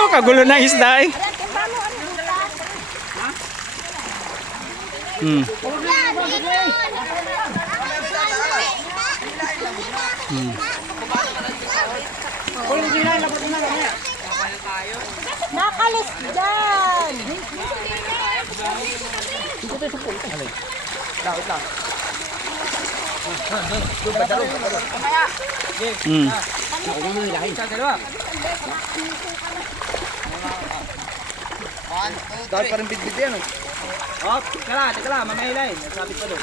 Oh, kagulo ng isda eh. Hmm. Hmm. Nakalis dyan! Hmm. Dahil pa rin bitbit yan. Oh, teka lang, mamahilay. Nasabit pa doon.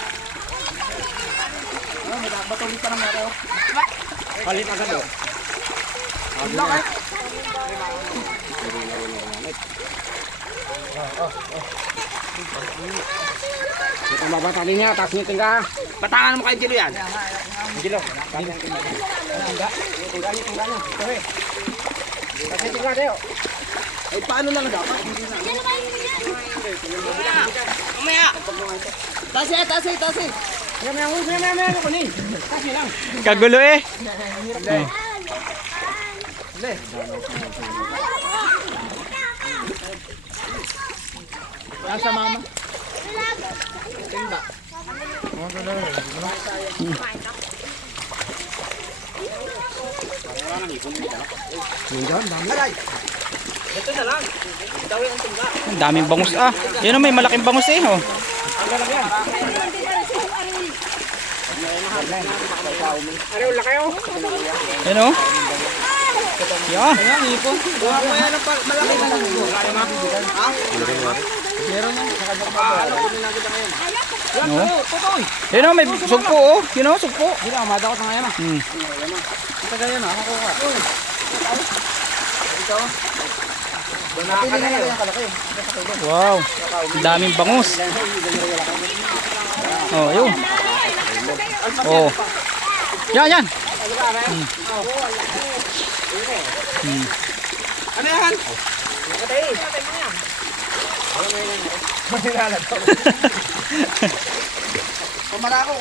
May batulit pa naman ako. Palit agad o. Ito mabatalin niya, taas niya tingga. Patangan mo kay Jilo yan. Jilo. Tingga niya. Taas niya tingga tayo. Eh, paano lang dapat? Umaya! Taas eh! Maya kunin. Taas niya lang. Kagulo eh. Nasa mama. Ito na lang. Dawin ang tingga. Ang daming bangus ah. Yan oh, may malaking bangus eh. Oh. Ano wala kayo? Yan oh. Yan. Ayan, ipon. Buha ko yan ang malaki na lang. Ha? Meron yan. Ano kunin lang kita ngayon? Yan, tutoy. Yan oh, may sugpo oh. Yan oh, sugpo. Hindi na, madakot na ngayon ah. Hmm. Ito ganyan ah, makuha. Ito. Napili na lang yung kalaki. Wow. Ang daming bangus. Oh, yun. Oh. Yan. Ano yan? Nakatay. Pamarako.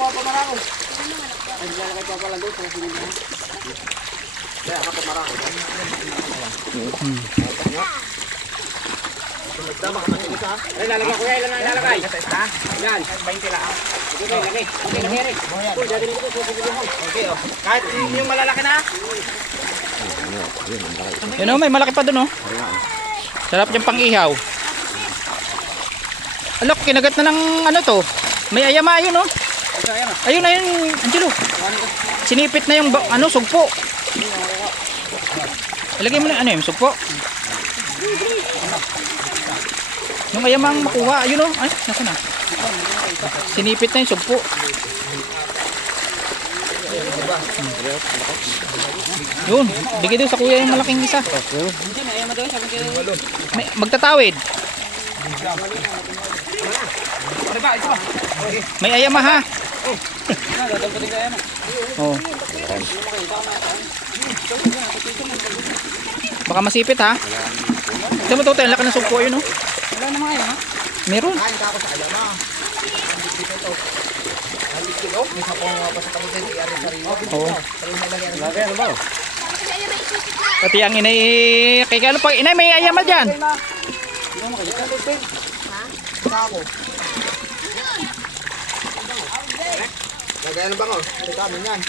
Ay, lalakay pa pala doon. Kaya ako pamarako. Ay, lalagay ko yan. Ilan ang lalagay? Ha? Yan. 20 lang. Okay, lagay. Okay, oh. Kahit yung malalaki na. Yan oh, may malaki pa dun oh. Sarap yung pang-ihaw. Alok, kinagat na ng ano to. May ayama yun oh. Ayun na yun, Angelo. Sinipit na yung ano, sugpo. Ilagay mo na ano yung sugpo. Yung ayamang makuha, ayun oh. Ay, nasa na. Sinipit na yung sugpo. Yun, bigay doon sa kuya yung malaking isa. Magtatawid. May ayama ha. Oh. Baka masipit ha. Ito mo ito, laki ng sugpo yun oh. Wala naman ayama. Meron. Kain ka ako sa ayama. May sapong pa sa kamutin i-ari sa rin. Oo. Lagay ano ba? Pati ang inay, kay kalo pag inay may ayama dyan. Ako. Lagay ano ba ko? Ang dami yan.